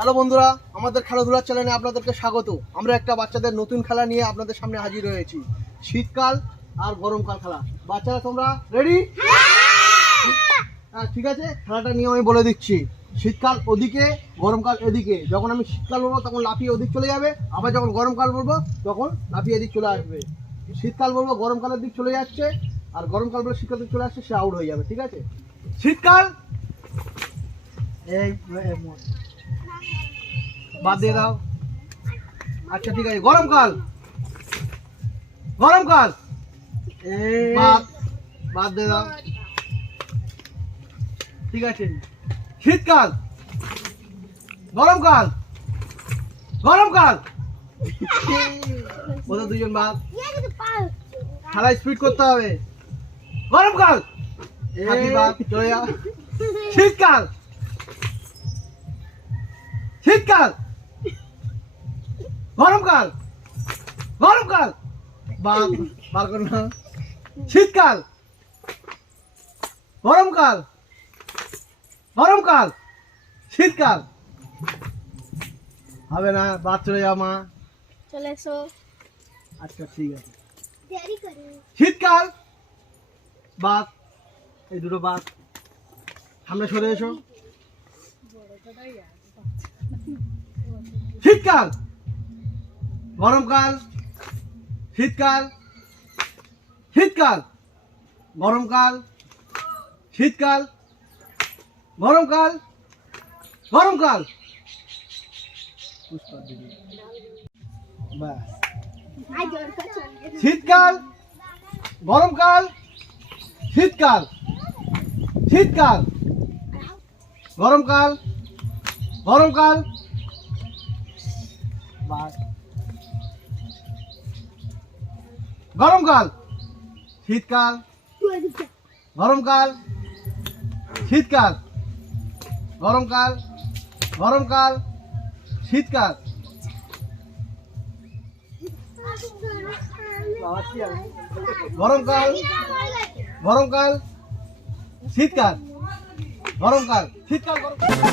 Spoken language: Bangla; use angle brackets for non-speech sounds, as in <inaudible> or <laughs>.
হ্যালো বন্ধুরা, আমাদের খেলাধুলার চ্যানেলে আপনাদেরকে স্বাগত। আমরা একটা বাচ্চাদের নতুন খেলা নিয়ে আপনাদের সামনে হাজির হয়েছি। শীতকাল আর গরমকাল খেলা। বাচ্চারা, তোমরা রেডি হ্যাঁ ঠিক আছে, খেলাটা নিয়ে আমি বলে দিচ্ছি। শীতকাল ওদিকে, গরমকাল এদিকে। যখন আমি শীতকাল বলব, তখন লাফিয়ে ওদিক চলে যাবে। আবার যখন গরমকাল বলব, তখন লাফিয়ে এদিক চলে আসবে। শীতকাল বলব, গরমকালের দিক চলে যাচ্ছে। আর গরমকাল বলে শীতকাল দিক চলে আসছে, সে আউট হয়ে যাবে, ঠিক আছে? শীতকাল! এই। বাদ দিয়ে দাও। আচ্ছা ঠিক আছে। গরমকাল গরমকাল বাদ। বাদ দিয়ে দাও। ঠিক আছে। শীতকাল। গরমকাল গরমকাল <laughs> ওদের দুজন বাদ। খেলা স্পিড করতে হবে। গরমকাল শীতকাল। শীতকাল। গরমকাল গরমকাল বার বার কর না। শীতকাল। গরমকাল গরমকাল শীতকাল। হবে না বাদ চলে যাও মা। চলে এসো। আচ্ছা ঠিক আছে। শীতকাল। বাদ এই দুটো বাদ সামনে সরে এসো। শীতকাল। গরমকাল শীতকাল শীতকাল গরমকাল শীতকাল গরমকাল গরমকাল। শীতকাল গরমকাল শীতকাল শীতকাল। গরমকাল গরমকাল। বাস। গরমকাল শীতকাল। গরমকাল শীতকাল। গরমকাল গরমকাল শীতকাল। গরমকাল গরমকাল শীতকাল। গরমকাল শীতকাল গরমকাল